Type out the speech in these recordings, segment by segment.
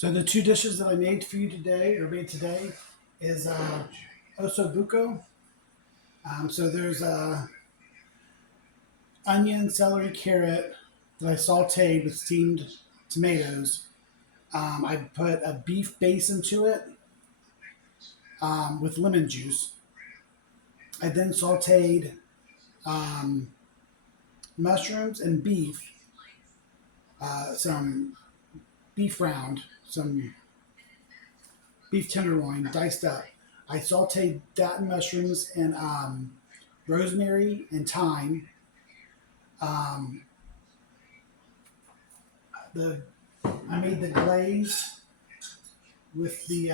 So the two dishes that I made for you today, or made today, is Osso bucco. So there's onion, celery, carrot that I sauteed with steamed tomatoes. I put a beef base into it with lemon juice. I then sauteed um, mushrooms and beef, some beef round, some beef tenderloin diced up. I sauteed that and mushrooms and rosemary and thyme. Um, the I made the glaze with the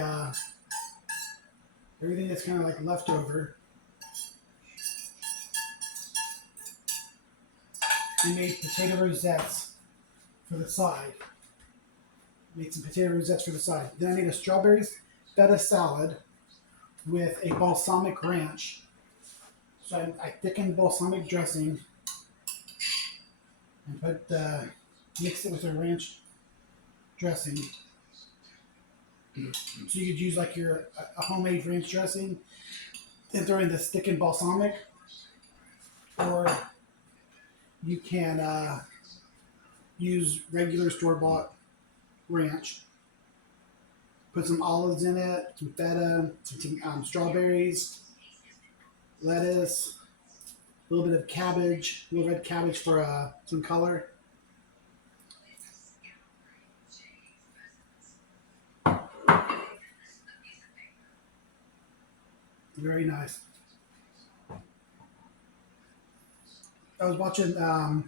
everything that's kind of like leftover. I made potato rosettes for the side. Made some potato rosettes for the side. Then I made a strawberries feta salad with a balsamic ranch. So I thickened balsamic dressing and mixed it with a ranch dressing. So you could use like a homemade ranch dressing, then throw in this thickened balsamic, or you can use regular store-bought ranch. Put some olives in it, some feta, some strawberries, lettuce, a little bit of cabbage, a little red cabbage for some color. Very nice. I was watching the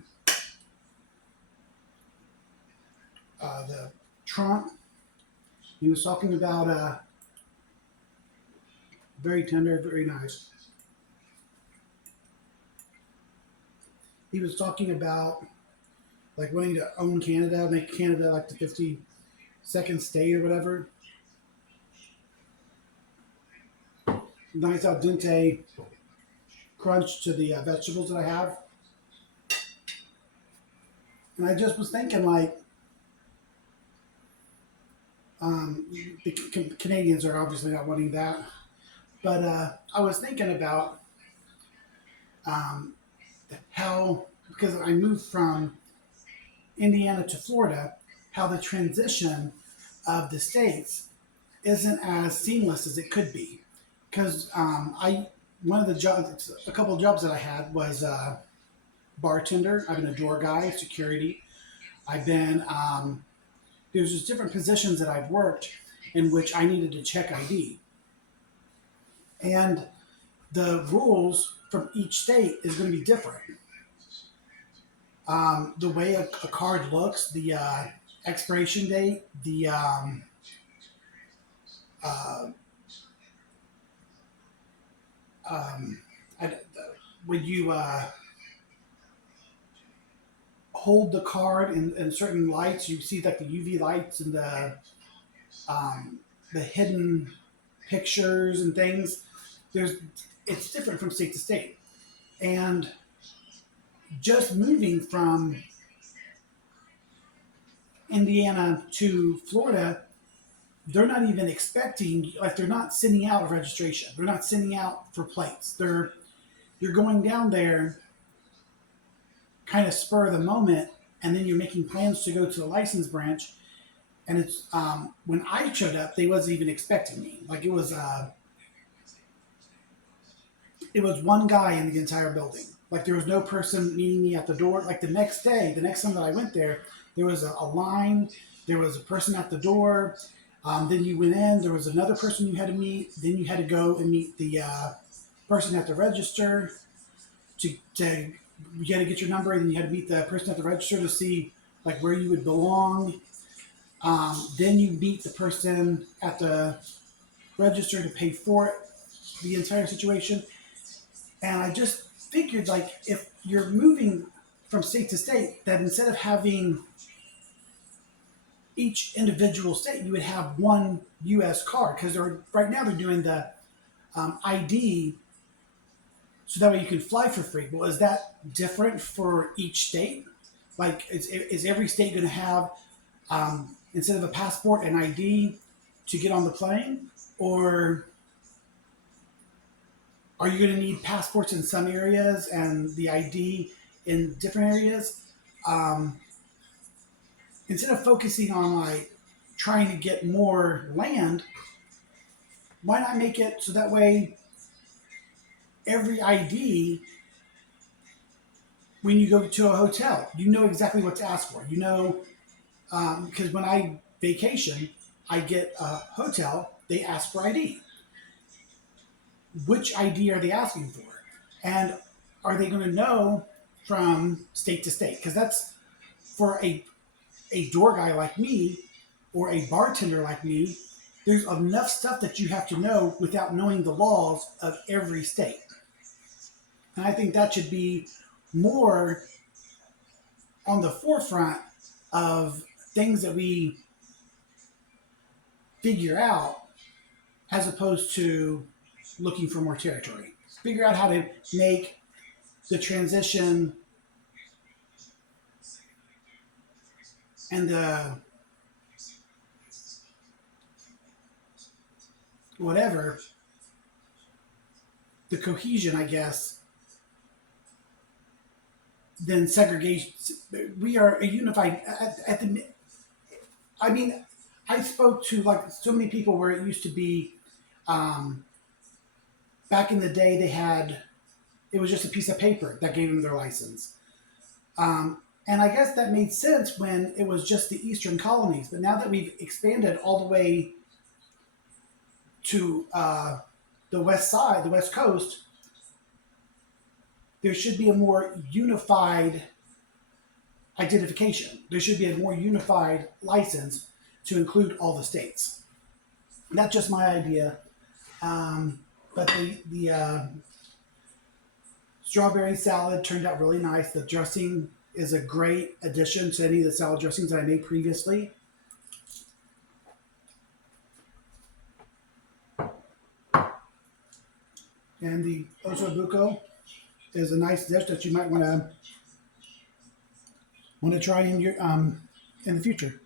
Trump. He was talking about very tender, very nice. He was talking about like wanting to own Canada, make Canada like the 52nd state or whatever. Nice al dente crunch to the vegetables that I have. And I just was thinking like, the Canadians are obviously not wanting that, but I was thinking about um, how, because I moved from Indiana to Florida, how the transition of the states isn't as seamless as it could be. Because one of the jobs, a couple of jobs that I had was bartender. I've been a door guy, security. I've been there's just different positions that I've worked in which I needed to check ID, and the rules from each state is going to be different. The way a card looks, the expiration date, the uh, I, when you hold the card in certain lights, you see like the UV lights and the hidden pictures and things. There's It's different from state to state, and just moving from Indiana to Florida, they're not even expecting, like, they're not sending out a registration. They're not sending out for plates. You're going down there kind of spur of the moment, and then you're making plans to go to the license branch. And it's when I showed up, they wasn't even expecting me. Like it was one guy in the entire building. Like there was no person meeting me at the door. Like the next day, the next time that I went there, there was a line. There was a person at the door. Then you went in. There was another person you had to meet. Then you had to go and meet the person at the register. To you had to get your number, and then you had to meet the person at the register to see like where you would belong. Then you meet the person at the register to pay for it, the entire situation. And I just figured, like, if you're moving from state to state, that instead of having each individual state, you would have one U.S. card, because right now they're doing the ID, so that way you can fly for free. Well, is that different for each state? Like, is every state going to have instead of a passport and ID to get on the plane? Or are you going to need passports in some areas and the ID in different areas? Um, Instead of focusing on like trying to get more land, why not make it so that way every ID, when you go to a hotel, you know exactly what to ask for. You know, because when I vacation, I get a hotel, they ask for ID. Which ID are they asking for? And are they going to know from state to state? Because that's for a door guy like me or a bartender like me, there's enough stuff that you have to know without knowing the laws of every state. And I think that should be more on the forefront of things that we figure out as opposed to looking for more territory. Figure out how to make the transition and the whatever, the cohesion, I guess, then segregation. We are a unified, at the, I mean, I spoke to like so many people where it used to be, um, back in the day, they had, it was just a piece of paper that gave them their license. And I guess that made sense when it was just the Eastern colonies. But now that we've expanded all the way to the west side, the west coast, there should be a more unified identification. There should be a more unified license to include all the states. That's just my idea. But the strawberry salad turned out really nice. The dressing is a great addition to any of the salad dressings that I made previously. And the osso bucco is a nice dish that you might want to try in your in the future.